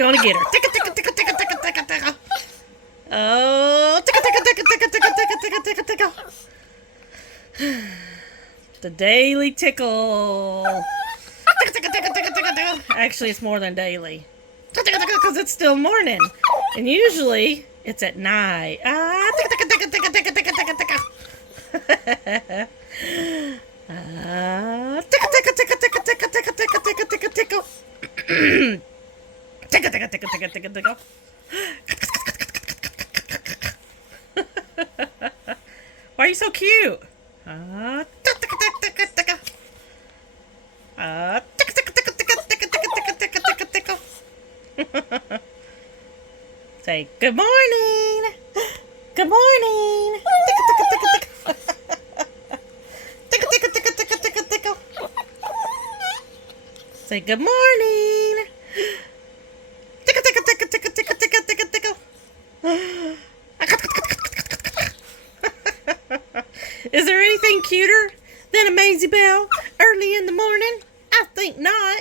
gonna get her. Tickle, tickle, tickle, tickle, tickle, tickle, tickle. Oh, tickle, tickle, tickle, tickle, tickle, tickle, tickle, tickle, tickle. The daily tickle. Tickle, tickle, tickle, tickle, tickle, tickle. Actually, it's more than daily. Tickle, tickle, tickle, because it's still morning. And usually, it's at night. Ah, tickle, tickle, tickle, tickle, tickle, tickle, tickle, tickle. Tickle, tickle, tickle, tickle, tickle, tickle, tickle, tickle, tickle, tickle. Tickle, tickle, tickle, tickle, tickle, tickle. Why are you so cute? Tickle, tickle, tickle, tickle, tickle. Tickle, tickle, tickle, tickle, tickle, tickle, tickle, tickle, tickle, tickle. Say good morning. Good morning. Tickle, tickle, tickle, tickle. Tickle, tickle, tickle, tickle, tickle, tickle. Say good morning. Tickle, tickle, tickle, tickle, tickle, tickle, tickle, tickle. Is there anything cuter than a MaisyBell early in the morning? I think not.